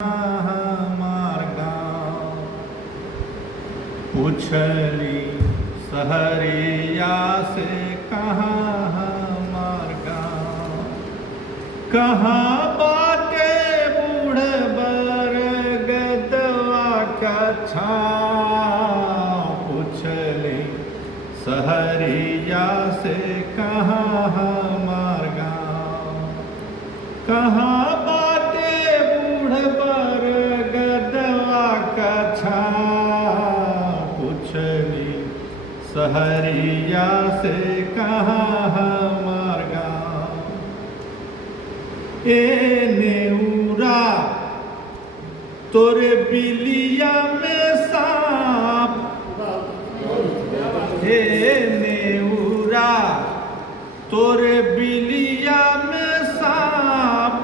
हमार गाँव पूछली सहरिया से कहाँ हमार गाँव, कहाँ बाटे बूढ़ बर गदवा का छाँव। पूछली सहरिया से कहाँ हमार गाँव, कहाँ बाटे बूढ़ बर गदवा का छाँव। पूछली सहरिया से कहाँ हमार गाँव। ए नेउरा तोरे बिलिया में सांप, हे नेउरा तोरे बिलिया में सांप।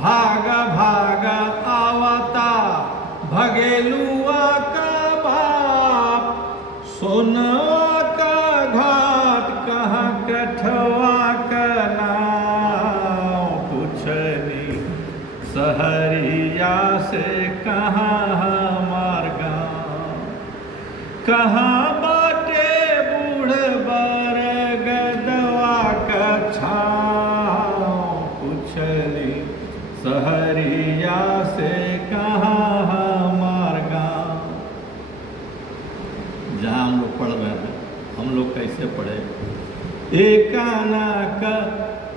भागा भागा आवता भगेलुआ का बाप, सोनवा का घाट कहाँ कठवा का नाव। पूछली सहरिया से कहाँ हमार गाँव, कहाँ बाटे बूढ़ बर गदवा का छाँव। पूछली सहरिया से कहाँ हमार गाँव। जहाँ हम लोग पढ़ रहे हैं, हम लोग कैसे पढ़े। एक आना का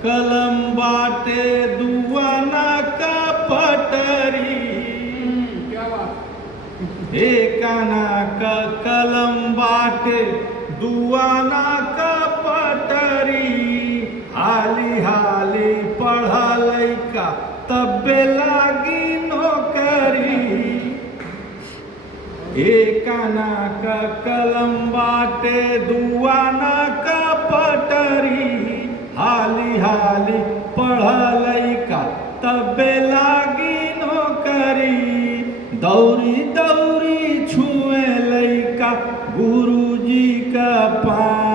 कलम बाटे दुआना का पटरी, एक आना का कलम बाटे दुआना का पटरी। हाली हाली पढ़ा लइका तब्बे लागी नौकरी। एक आना का कलम बाटे दुआना का पटरी। हाली हाली पढ़ा लइका तब्बे लागी नौकरी। दौरी दौरी छुए लइका गुरुजी का पाँव।